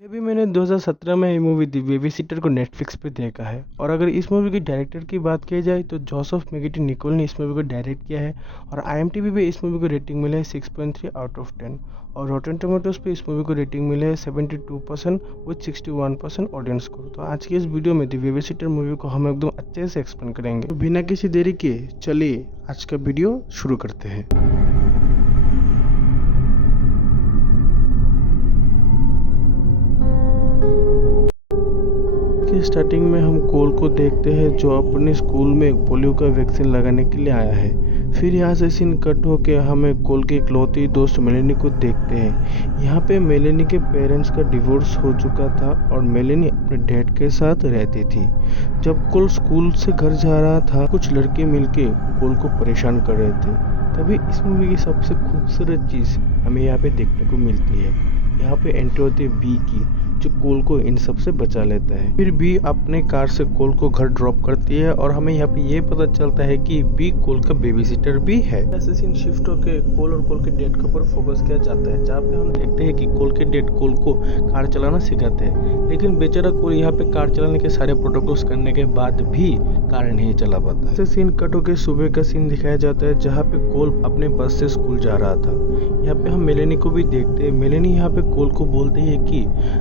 ये भी मैंने 2017 में ये मूवी दी बेबी सिटर को नेटफ्लिक्स पे देखा है। और अगर इस मूवी के डायरेक्टर की बात की जाए तो जोसेफ मेगिटी निकोल ने इस मूवी को डायरेक्ट किया है। और आईएमडीबी पे इस मूवी को रेटिंग मिला है 6.3 आउट ऑफ 10। और रॉटन टोमेटोज पे इस मूवी को रेटिंग मिले है 72% विद 61% ऑडियंस स्कोर। तो आज की इस वीडियो में दी बेबी सिटर मूवी को हम एकदम अच्छे से एक्सप्लेन करेंगे। तो बिना किसी देरी के चलिए आज का वीडियो शुरू करते हैं। कि स्टार्टिंग में हम कोल को देखते हैं जो अपने स्कूल में पोलियो का वैक्सीन लगाने के लिए आया है। फिर यहाँ से सीन कट होकर हमें कोल की इकलौती दोस्त मेलेनी को देखते हैं। यहाँ पे मेलेनी के पेरेंट्स का डिवोर्स हो चुका था और मेलेनी अपने डैड के साथ रहती थी। जब कोल स्कूल से घर जा रहा था कुछ लड़के मिलके कोल को परेशान कर रहे थे। तभी इस मूवी की सबसे खूबसूरत चीज़ हमें यहाँ पे देखने को मिलती है। यहाँ पे एंट्री होती है बी की, जो कोल को इन सब से बचा लेता है। फिर बी अपने कार से कोल को घर ड्रॉप करती है और हमें यहाँ पे ये पता चलता है कि बी कोल का बेबी सिटर भी है। ऐसे सीन शिफ्ट होकर कोल और कोल के डैड के ऊपर फोकस किया जाता है, जहाँ पे हम देखते हैं कि कोल के डैड कोल को कार चलाना सिखाते हैं। लेकिन बेचारा कोल यहाँ पे कार चलाने के सारे प्रोटोकॉल्स करने के बाद भी कार नहीं चला पाता। ऐसे सीन कट होकर सुबह का सीन दिखाया जाता है, जहाँ पे कोल अपने बस से स्कूल जा रहा था। यहाँ पे हम मेलेनी को भी देखते हैं। मेलेनी यहाँ पे कोल को बोलते हैं कि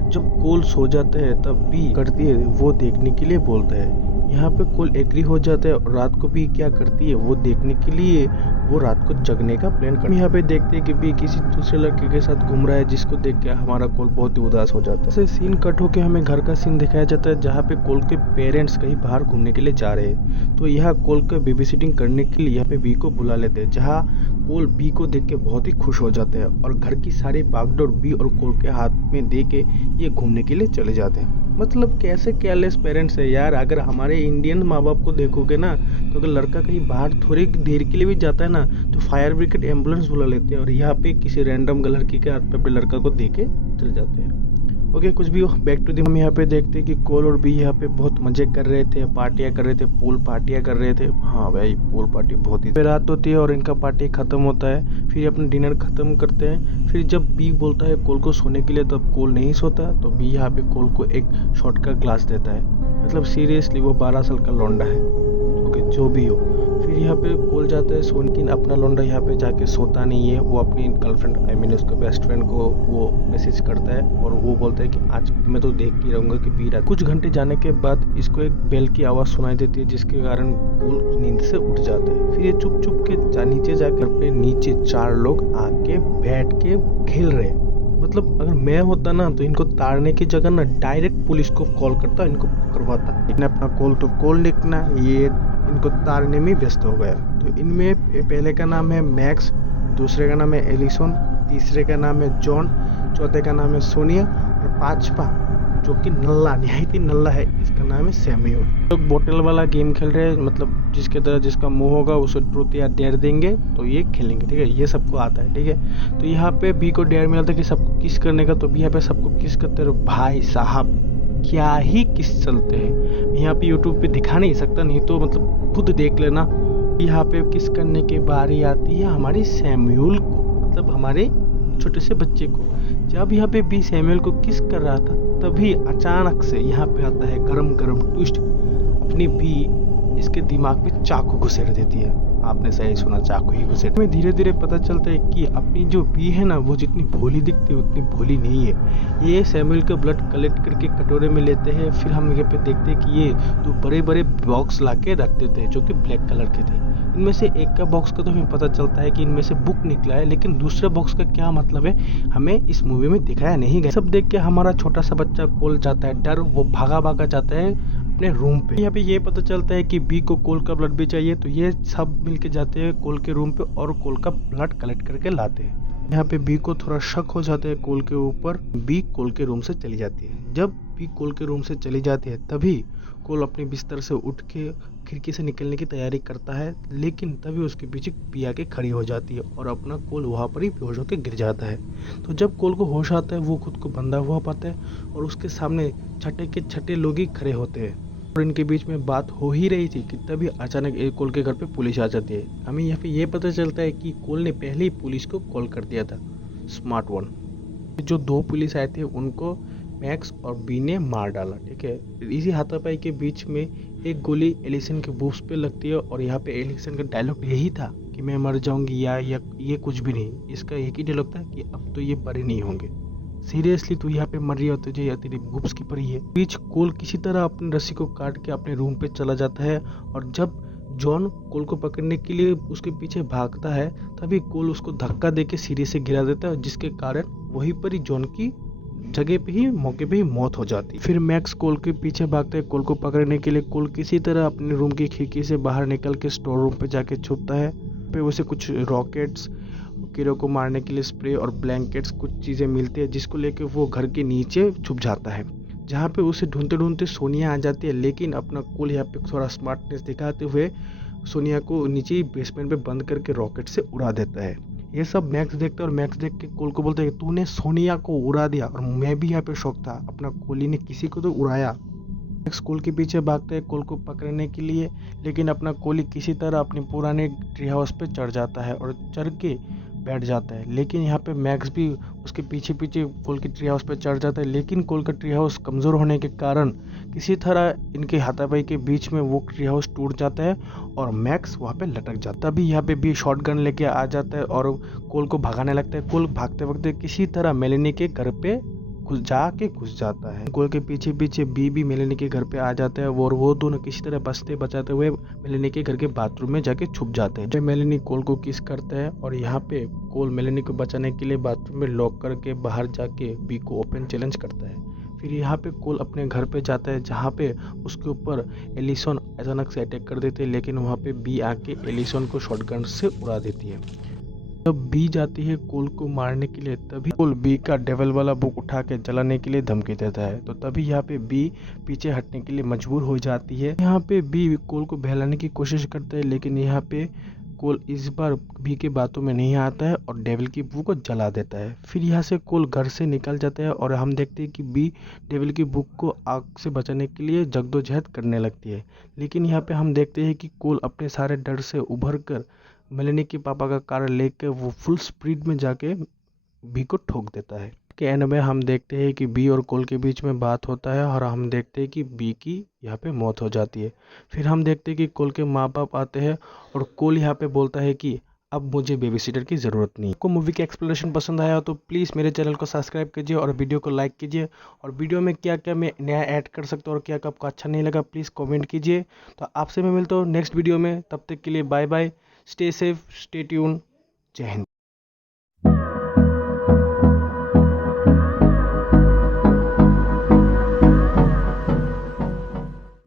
जब कोल सो जाता है तब बी करती है वो देखने के लिए बोलता है। यहाँ पे कोल एग्री हो जाता है और रात को भी क्या करती है वो देखने के लिए वो रात को जगने का प्लान करती है। यहाँ पे देखते हैं कि बी किसी दूसरे लड़के के साथ घूम रहा है, जिसको देख के हमारा कोल बहुत ही उदास हो जाता है। ऐसे सीन कट होके हमें घर का सीन दिखाया जाता है, जहाँ पे कोल के पेरेंट्स कहीं बाहर घूमने के लिए जा रहे हैं। तो यहाँ कोल का बेबी सिटिंग करने के लिए यहाँ पे बी को बुला लेते हैं, जहाँ कोल बी को देख के बहुत ही खुश हो जाते हैं और घर की सारी बागडोर बी और कोल के हाथ में दे के ये घूमने के लिए चले जाते हैं। मतलब कैसे केयरलेस पेरेंट्स है यार। अगर हमारे इंडियन माँ बाप को देखोगे ना, तो अगर लड़का कहीं बाहर थोड़ी देर के लिए भी जाता है ना, तो फायर ब्रिगेड एम्बुलेंस बुला लेते हैं और यहाँ पे किसी रैंडम लड़की के हाथ पे अपने लड़का को दे के चले जाते हैं। ओके, कुछ भी हो, बैक टू दी। हम यहाँ पे देखते हैं कि कोल और बी यहाँ पे बहुत मजे कर रहे थे, पार्टियां कर रहे थे, पूल पार्टियां कर रहे थे। हाँ भाई, पूल पार्टी बहुत ही। फिर रात होती है और इनका पार्टी खत्म होता है। फिर अपना डिनर खत्म करते हैं। फिर जब बी बोलता है कोल को सोने के लिए, तब कोल नहीं सोता, तो बी यहाँ पे कोल को एक शॉट का ग्लास देता है। मतलब सीरियसली वो 12 साल का लौंडा है। ओके, जो भी हो। फिर यहाँ पे कोल जाता है सोने, लेकिन अपना लौंडा यहाँ पे जाके सोता नहीं है। वो अपनी गर्लफ्रेंड आई मीन उसके बेस्ट फ्रेंड को वो मैसेज करता है और वो बोलता है कि आज मैं तो देख के रहूंगा कि बी रात। कुछ घंटे जाने के बाद इसको एक बेल की आवाज़ सुनाई देती है, जिसके कारण कोल नींद से उठ जाता है। फिर ये चुप चुप के नीचे जाकर पे नीचे 4 लोग आके बैठ के खेल रहे हैं। मतलब अगर मैं होता ना तो इनको ताड़ने की जगह ना डायरेक्ट पुलिस को कॉल करता, इनको पकड़वाता। लेकिन अपना कॉल तो कॉल लिखना, ये इनको ताड़ने में व्यस्त हो गया। तो इनमें पहले का नाम है मैक्स, दूसरे का नाम है एलिसन, तीसरे का नाम है जॉन, चौथे का नाम है सोनिया और पांचवा जो कि नल्ला निहायती नल्ला है, इसका नाम है सैम्यूल। लोग बोतल वाला गेम खेल रहे हैं, मतलब जिसके तरह जिसका मुंह होगा उसे ट्रूथ या डेयर देंगे तो ये खेलेंगे। ठीक है, ये सबको आता है। ठीक है, तो यहाँ पे बी को डेयर मिला था कि सबको किस करने का, तो भी यहाँ पे सबको किस करते रहो। भाई साहब क्या ही किस चलते हैं। यहाँ पे यूट्यूब पे दिखा नहीं सकता, नहीं तो मतलब खुद देख लेना। यहाँ पे किस करने की बारी आती है हमारी सैम्यूल को, मतलब हमारे छोटे से बच्चे को। जब यहाँ पे बी सैम्यूल को किस कर रहा था, तभी अचानक से यहाँ पे आता है गरम गरम ट्विस्ट। अपनी बी इसके दिमाग में चाकू घुसेड़ देती है। आपने सही सुना, चाकू ही घुसेड़। हमें धीरे धीरे पता चलता है कि अपनी जो बी है ना, वो जितनी भोली दिखती है उतनी भोली नहीं है। ये सैम्यूल का ब्लड कलेक्ट करके कटोरे में लेते हैं। फिर हम यहाँ पे देखते हैं कि ये 2 बड़े बड़े बॉक्स ला के रख देते हैं, जो कि ब्लैक कलर के थे। इनमें से एक का बॉक्स का तो हमें पता चलता है कि इनमें से बुक निकला है, लेकिन दूसरे बॉक्स का क्या मतलब है हमें इस मूवी में दिखाया नहीं गया। सब देख के हमारा छोटा सा बच्चा कोल जाता है डर, वो भागा भागा जाता है अपने रूम पे। यहाँ पे ये पता चलता है कि बी को कोल का ब्लड भी चाहिए, तो ये सब मिलके जाते हैं कोल के रूम पे और कोल का ब्लड कलेक्ट करके लाते हैं। यहाँ पे बी को थोड़ा शक हो जाता है कोल के ऊपर। बी कोल के रूम से चली जाती है। जब बी कोल के रूम से चली जाती है तभी कोल अपने बिस्तर से उठ के खिड़की से निकलने की तैयारी करता है, लेकिन तभी उसके पीछे बी आके खड़ी हो जाती है और अपना कोल वहाँ पर ही बेहोश होकर गिर जाता है। तो जब कोल को होश आता है वो खुद को बंधा हुआ पाता है और उसके सामने छठे के छठे लोग ही खड़े होते हैं और इनके बीच में बात हो ही रही थी कि तभी अचानक एक कोल के घर पे पुलिस आ जाती है। हमें यहाँ पे ये पता चलता है कि कोल ने पहले ही पुलिस को कॉल कर दिया था, स्मार्ट वन। जो 2 पुलिस आए थे उनको मैक्स और बी ने मार डाला। ठीक है, इसी हाथापाई के बीच में एक गोली एलिसन के बूब्स पे लगती है और यहाँ पे एलिसन का डायलॉग यही था कि मैं मर जाऊंगी या ये कुछ भी नहीं। इसका एक ही डायलॉग था कि अब तो ये परे नहीं होंगे। सीरियसली तू यहाँ पे मर रही हो, तुझे या तेरी बूब्स की परी है। बीच कोल किसी तरह अपनी रस्सी को काट के अपने रूम पे चला जाता है और जब जॉन कोल को पकड़ने के लिए उसके पीछे भागता है तभी कोल उसको धक्का देके सीढ़ी से गिरा देता है, जिसके कारण वहीं पर ही जॉन की जगह पे ही मौके पे ही मौत हो जाती है। फिर मैक्स कोल के पीछे भागता है कोल को पकड़ने के लिए। कोल किसी तरह अपने रूम की खिड़की से बाहर निकल के स्टोर रूम पे जाके छुपता है। पे उसे कुछ रॉकेट्स, कीड़ों को मारने के लिए स्प्रे और ब्लैंकेट्स कुछ चीज़ें मिलती है, जिसको लेके वो घर के नीचे छुप जाता है, जहाँ पे उसे ढूंढते ढूंढते सोनिया आ जाती है। लेकिन अपना कोल यहाँ पे थोड़ा स्मार्टनेस दिखाते हुए सोनिया को नीचे ही बेसमेंट में बंद करके रॉकेट से उड़ा देता है। ये सब मैक्स देखता है और मैक्स देख के कोल को बोलता है तूने सोनिया को उड़ा दिया। और मैं भी यहाँ पे शौक था, अपना कोली ने किसी को तो उड़ाया। मैक्स कोल के पीछे भागता है कोल को पकड़ने के लिए, लेकिन अपना कोली किसी तरह अपने पुराने ट्री हाउस पे चढ़ जाता है और चढ़ के बैठ जाता है। लेकिन यहाँ पे मैक्स भी उसके पीछे पीछे कोल के ट्री हाउस पे चढ़ जाता है, लेकिन कोल का ट्री हाउस कमज़ोर होने के कारण किसी तरह इनके हाथापाई के बीच में वो ट्री हाउस टूट जाता है और मैक्स वहाँ पे लटक जाता है। तभी यहाँ पे भी शॉटगन लेके आ जाता है और कोल को भगाने लगता है। कोल भागते वक्त किसी तरह मेलेनी के घर पे घुस जाता है। कोल के पीछे पीछे बी मेलेनी के घर पे आ जाता है और वो दोनों किसी तरह बचते बचाते हुए मेलेनी के घर के बाथरूम में जाके छुप जाते हैं। मेलेनी कोल को किस करता है और यहाँ पे कोल मेलेनी को बचाने के लिए बाथरूम में लॉक करके बाहर जाके बी को ओपन चैलेंज करता है। फिर यहाँ पे कोल अपने घर पे जाता है, जहाँ पे उसके ऊपर एलिसन अचानक से अटैक कर देते हैं, लेकिन वहाँ पे बी आके एलिसन को शॉटगन से उड़ा देती है। जब बी जाती है कोल को मारने के लिए, तभी कोल बी का डेविल वाला बुक उठा के जलाने के लिए धमकी देता है। तो तभी यहाँ पे बी पीछे हटने के लिए मजबूर हो जाती है। यहाँ पे बी कोल को बहलाने की कोशिश करता है, लेकिन यहाँ पे कोल इस बार बी के बातों में नहीं आता है और डेविल की बुक को जला देता है। फिर यहाँ से कोल घर से निकल जाता है और हम देखते हैं कि बी डेविल की बुक को आग से बचाने के लिए जद्दोजहद करने लगती है। लेकिन यहाँ पे हम देखते हैं कि कोल अपने सारे डर से उभर कर मेलेनी के पापा का कार लेकर वो फुल स्पीड में जाके बी को ठोक देता है। के एंड में हम देखते हैं कि बी और कोल के बीच में बात होता है और हम देखते हैं कि बी की यहाँ पे मौत हो जाती है। फिर हम देखते हैं कि कोल के माँ बाप आते हैं और कोल यहाँ पे बोलता है कि अब मुझे बेबीसिटर की ज़रूरत नहीं। आपको मूवी का एक्सप्लेनेशन पसंद आया तो प्लीज़ मेरे चैनल को सब्सक्राइब कीजिए और वीडियो को लाइक कीजिए। और वीडियो में क्या क्या मैं नया ऐड कर सकता हूँ और क्या क्या आपको अच्छा नहीं लगा प्लीज़ कमेंट कीजिए। तो आपसे मैं मिलता हूँ नेक्स्ट वीडियो में, तब तक के लिए bye bye, stay safe, stay tune, जय हिंद।